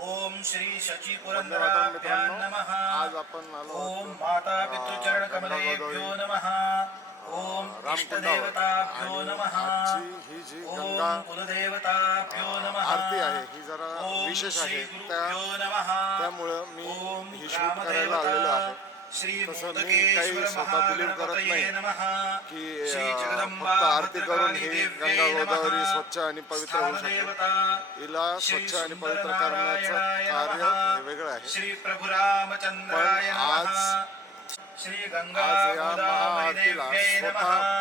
ओम श्री शची पुरंदराभ्यां नमः। आज आपण आलो ओम माता पितृचरण कमलेभ्यो नमः। ओम इष्टदेवताभ्यो नमः। ही जी गंगा ओम कुलदेवताभ्यो नमः। आरती आहे ही जरा विशेष आहे. त्या नमः। त्यामुळं मी ओम ही शूट करायला आलेलो आहे. तसं मी काही स्वतः believe करत नाही की फक्त आरती करून ही गंगा गोदावरी. स्वच्छ आणि पवित्र होऊ शकते हिला स्वच्छ आणि पवित्र करण्याचं कार्य. हे वेगळं आहे. पण आज- श्री गंगा आज या महाआरतीला स्वतः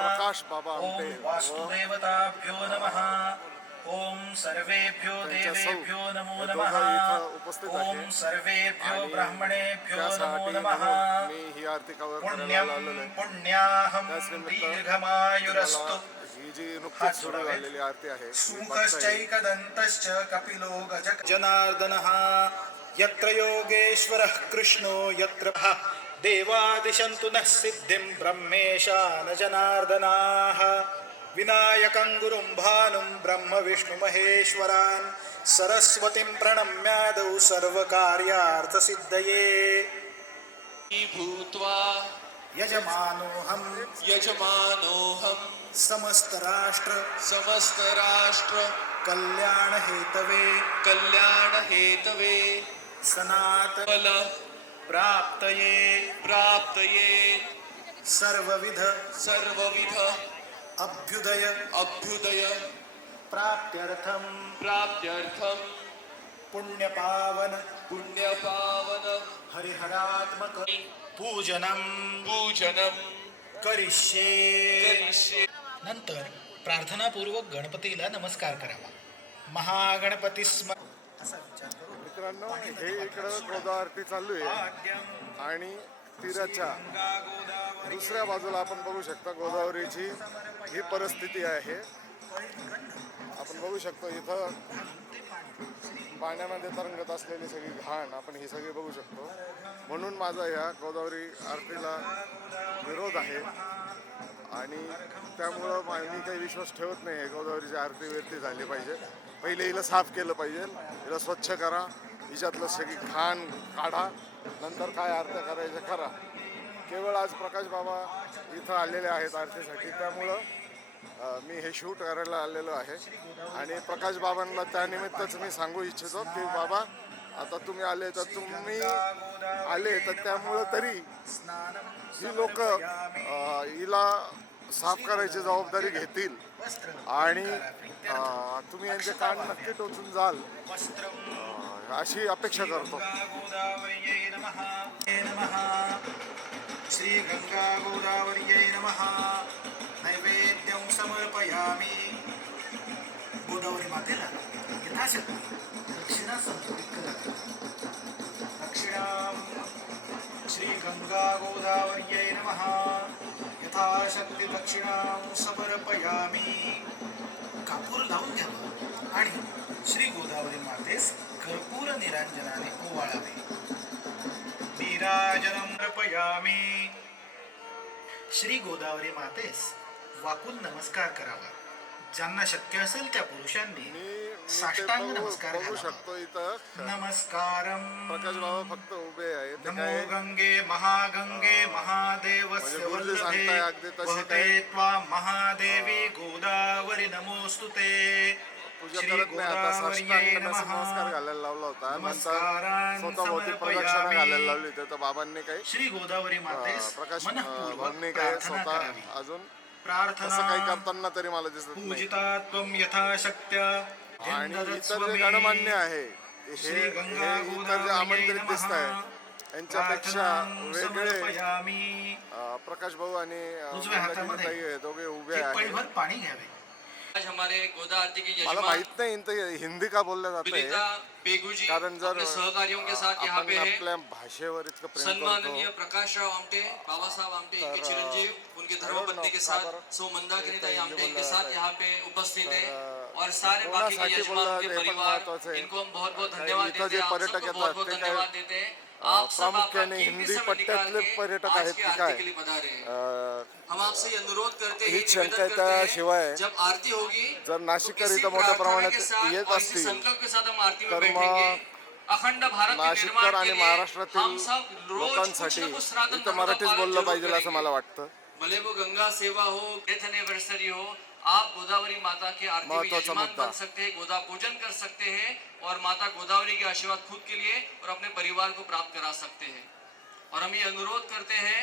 प्रकाश बाबा आमटे. ओम सर्वेभ्यो देवेभ्यो नमो नमः. ओम. सर्वेभ्यो ब्राह्मणेभ्यो नमो नमः. ही त्याच निमित्त दीर्घमायुरस्तु. सुमुखश्चैकदन्तश्च कपिलो गज जनार्दनः। यत्र योगेश्वरः कृष्णो यत्र देवादिशन्तु नः सिद्धिं ब्रह्मेशा न जनार्दनाः विनायकं गुरुं भानुं ब्रह्मविष्णुमहेश्वरान् सरस्वतीं प्रणम्यादौ सर्वकार्यार्थसिद्धये। भूत्वा यजमानोऽहं यजमानोऽहं समस्तराष्ट्र। समस्तराष्ट्र। कल्याणहेतवे। कल्याणहेतवे। सनातन। प्राप्तये। प्राप्तये। सर्वविध। सर्वविध। अभ्युदय। अभ्युदय। प्राप्त्यर्थं प्राप्त्यर्थं पुण्यपावन। पुण्यपावन। हरिहरात्मक पूजनं पूजनं करिष्ये। करिष्ये। नंतर प्रार्थनापूर्वक गणपतीला नमस्कार करावा। महागणपती स्म असा विचार करून मित्रांनो हे इकडं गोदा आरती चालू आहे. आणि तीराच्या दुसऱ्या बाजूला आपण बघू शकता गोदावरीची ही परिस्थिती आहे. आपण बघू शकतो इथं पाण्यामध्ये तरंगत असलेली सगळी घाण आपण ही सगळी बघू शकतो. म्हणून माझा ह्या गोदावरी आरतीला विरोध आहे. आणि त्यामुळं मी काही विश्वास ठेवत नाही. आहे गोदावरीची आरती विरती झाली पाहिजे. पहिले हिला साफ केलं पाहिजे. हिला स्वच्छ करा. हिच्यातलं सगळी घाण काढा. नंतर काय आरत्या करायच्या करा. केवळ आज प्रकाश बाबा इथं आलेले आहेत आरतीसाठी. त्यामुळं मी हे शूट करायला आलेलो आहे. आणि प्रकाश बाबांना त्यानिमित्तच मी सांगू इच्छितो की बाबा आता तुम्ही आले तर तुम्ही आले तर त्यामुळं तरी ही लोक हिला साफ करायची जबाबदारी घेतील. आणि तुम्ही यांचे कान नक्की टोचून जाल. अशी अपेक्षा करतो. श्री गंगा गोदावर्यै नमः. नैवेद्य समर्पयामि। गोदावरी मातेला यथाशक्ती दक्षिणा समर्पित करत. दक्षिणां श्री गोदावर्यै नमः। यथाशक्ती दक्षिणां समर्पयामि। कापूर लावून घ्यावं आणि श्री गोदावरी मातेस कर्पूर निरांजनाने ओवाळावे. निराजनम अर्पयामी। श्री गोदावरी मातेस वाकून नमस्कार करावा. ज्यांना शक्य असेल त्या पुरुषांनी साष्टांग नमस्कार बघू शकतो इथं. नमस्कारम प्रकाश बाबा फक्त उभे ते काय? गंगे महागंगे महादेवस्य म्हणजे गुरुजी वल्लभे सांगताय अगदी तशी वहते त्वां महादेवी गोदावरी नमोस्तुते पूजा श्री करत नाही. आता गोदावर्यै साष्टांग नमः. नमस्कार घालायला लावला होता. नंतर नमस्कारान् स्वतःभोवती प्रदक्षिणा घालायला लावली होती. तर बाबांनी काही श्री गोदावरी अं, मातेस प्रकाश मनःपूर्वक भाऊंनी काही प्रार्थना स्वतः करावी. अजून तसं काही करताना तरी मला दिसत नाही पूजिता त्वं यथाशक्य आणि इतर जे. गणमान्य आहे हे हे इतर जे आमंत्रित. दिसत आहेत यांच्यापेक्षा वेगळे. अं, प्रकाश भाऊ आणि अं, उजव्या हातामध्ये हे दोघे उभे आहेत पाणी घ्यावे आज हमारे गोदा आरती के मला यजमान माहीत नाही इथं हिंदी का बोललं जाते विनीता पेगू जी कारण जर अपने सहकारियों के साथ यहाँ आपण पे है आपल्या भाषेवर इतकं प्रेम करतो प्रकाश राव आमटे बाबा साहब आमटे इनके तर, चिरंजीव उनके धर्मपत्नी के साथ? सो मंदाकिनी ताई आमटे इनके साथ. यहाँ पे उपस्थित है और सारे बाकी के कोणासाठी यजमान बोलला के पण परिवार महत्वाचं आहे. इनको हम बहुत बहुत धन्यवाद इथं देते जे हैं आप पर्यटक सबको येतात बहुत बहुत ते काय, धन्यवाद देते हैं प्रामुख्याने हिंदी पट्ट्यातले पर्यटक आहेत की काय? हैं अं, हम आपसे ये अनुरोध करते हैं हीच निवेदन शंका त्याशिवाय जब आरती होगी जर तो नाशिककर किसी इथं मोठ्या प्रमाणात येत असतील, तर मग अखंड भारत के नाशिककर आणि महाराष्ट्रातील लोकांसाठी इथं मराठीच बोललं पाहिजे असं। मला वाटतं भले वो गंगा सेवा हो हो आप गोदावरी माता के आरती में यजमान बन सकते हैं गोदा पूजन कर सकते हैं और माता गोदावरी के आशीर्वाद खुद के लिए और अपने परिवार को प्राप्त करा सकते हैं। और हम ये अनुरोध करते हैं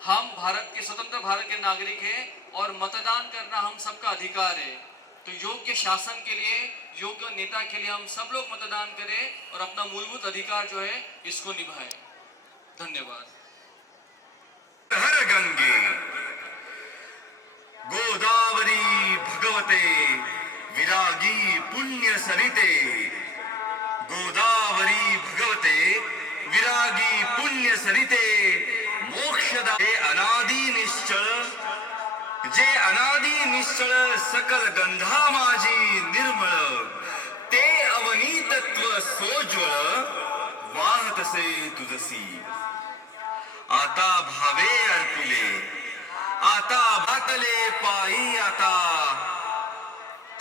हम भारत के स्वतंत्र भारत के नागरिक हैं और मतदान करना हम सबका अधिकार है। तो योग्य शासन के लिए योग्य नेता के लिए हम सब लोग मतदान करें और अपना मूलभूत अधिकार जो है इसको निभाएँ। धन्यवाद। विरागी पुण्य सरिते गोदावरी भगवते विरागी पुण्य सरिते मोक्षदा अनादि निश्चळ जे अनादि निश्चळ सकल गंधा माझी निर्मळ ते अवनीतत्व सोज्वळ वाहतसे तुझसी। आता भावे अर्पिले आता भातले पायी आता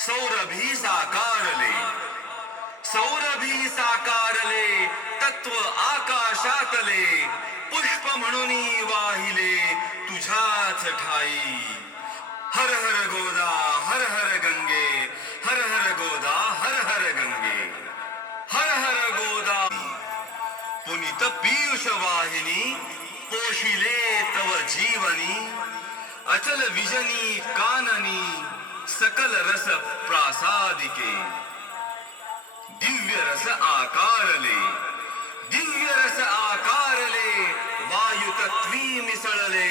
सौरभी साकारले सौरभी साकारले तत्व आकाशातले. पुष्प म्हणून वाहिले तुझ्याच ठाई. हर हर गोदा हर हर गंगे. हर हर गोदा हर हर गंगे. हर हर गोदा. पुनित पीयुष वाहिनी पोशिले तव जीवनी. अचल विजनी काननी. सकल रस प्रासादिके। दिव्य रस आकारले। दिव्य रस आकारले वायू तत्वी मिसळले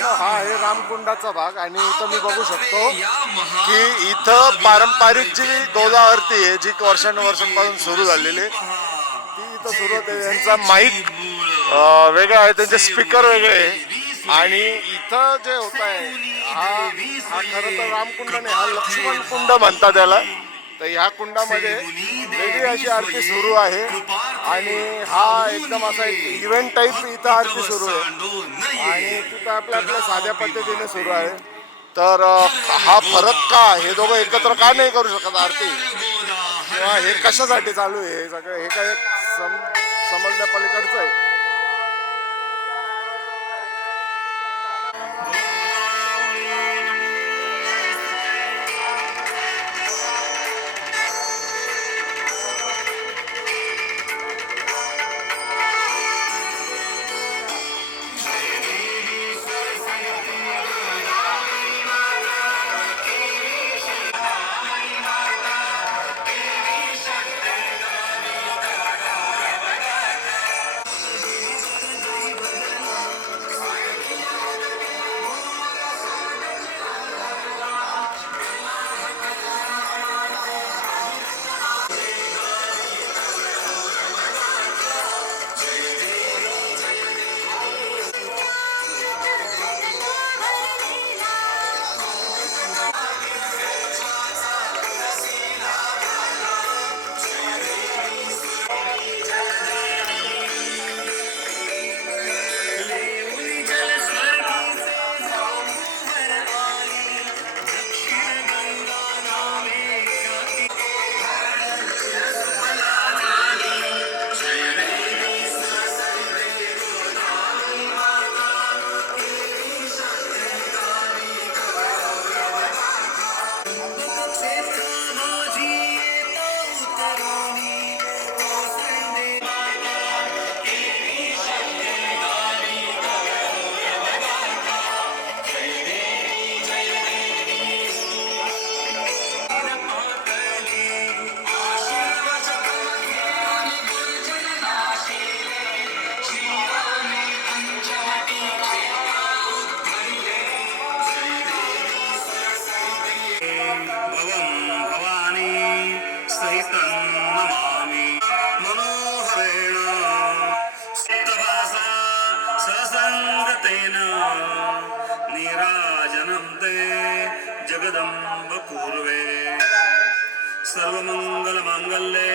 हा आहे रामकुंडाचा भाग आणि इथं मी बघू शकतो की इथं पारंपरिक जी गोदावरती आहे जी वर्षानुवर्षांपासून सुरू झालेली ती इथं सुरू होते. यांचा माईक वेगळा आहे त्यांचे स्पीकर वेगळे आणि इथं जे होत आहे खरं तर रामकुंड हा लक्ष्मण कुंड म्हणतात त्याला. तर ह्या कुंडामध्ये वेगळी अशी आरती सुरू आहे. आणि हा एकदम असा एक इव्हेंट टाईप इथं आरती सुरू आहे. आणि तिथं आपल्या आपल्या साध्या पद्धतीने सुरू आहे. तर हा फरक का हे दोघं एकत्र का नाही करू शकत आरती? किंवा हे कशासाठी चालू आहे? हे सगळं हे काय सम समजण्या पलीकडचं आहे. तेन निराजनं ते जगदम्ब पूर्वे सर्वमङ्गलमाङ्गल्ये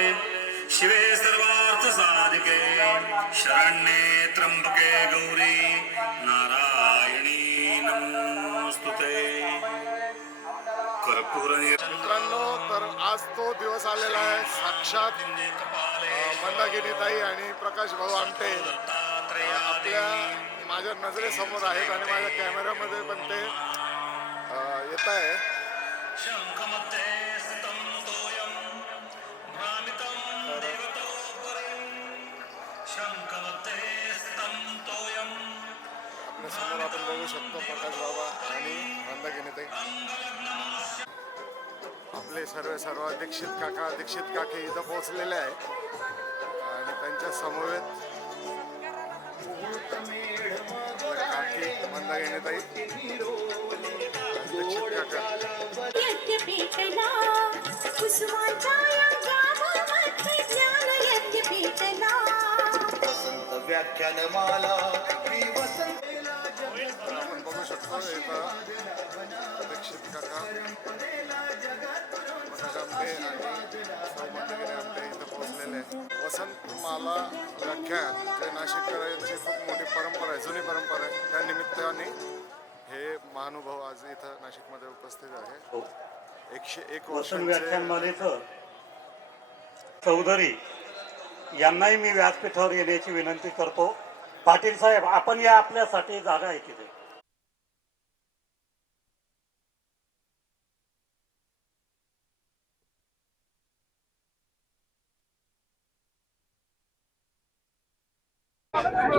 शिवे सर्वार्थसाधिके शरण्ये त्र्यम्बके गौरी नारायणी नमोऽस्तु ते। कर्पूर मित्रांनो तर आज आज तो दिवस आलेला आहे. साक्षात मंदागिनीताई आणि प्रकाश भाऊ आमटे. आपल्या माझ्या नजरेसमोर आहेत आणि माझ्या कॅमेऱ्यामध्ये पण ते येत आहे. समोर आपण बघू शकतो प्रकाश बाबा आणि मंदागिनीताई आपले सर्व सर्व दीक्षित काका दीक्षित काके इथं पोहोचलेले आहेत. आणि त्यांच्या समवेत काकी मंदागिनीताई दीक्षित काका यज्ञ पेटला कुसुमाच्या या गावामध्ये ज्ञान यज्ञ पेटला व्याख्यानमाला श्री वसंत तर आपण बघू शकतो इथं दीक्षित काका मनोज आमटे आणि सौमंतगिरी आमटे इथं पोहोचलेले. आहेत वसंत माला व्याख्यान जे नाशिककरांची खूप मोठी परंपरा आहे जुनी परंपरा आहे. त्या निमित्ताने हे महानुभाव आज इथं नाशिकमध्ये उपस्थित आहे. एकशे एक व्याख्यानमालेचं चौधरी यांनाही मी व्यासपीठावर येण्याची विनंती करतो. पाटील साहेब आपण या आपल्यासाठी जागा आहे तिथे.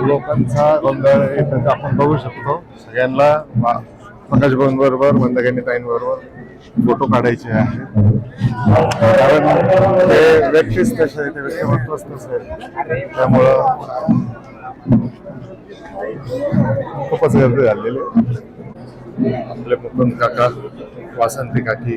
लोकांचा गोंधळ येतात आपण बघू शकतो. सगळ्यांना वा- पंकज बरोबर मंदगिनी ताईंबरोबर फोटो काढायचे आहे कारण ते व्यक्तीच तसे आहे, ते व्यक्तिमत्वच तसे आहे त्यामुळं खूपच गर्दी झालेली आपले मुकुंद काका वासंती काकी.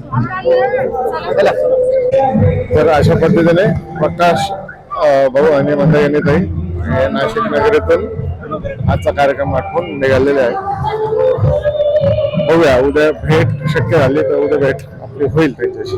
तर अशा पद्धतीने प्रकाश भाऊ आणि यांनी ताई नाशिक नगरीतून आजचा कार्यक्रम आठवून निघालेले आहे. बघूया उद्या भेट शक्य झाली तर उद्या भेट आपली होईल त्यांच्याशी.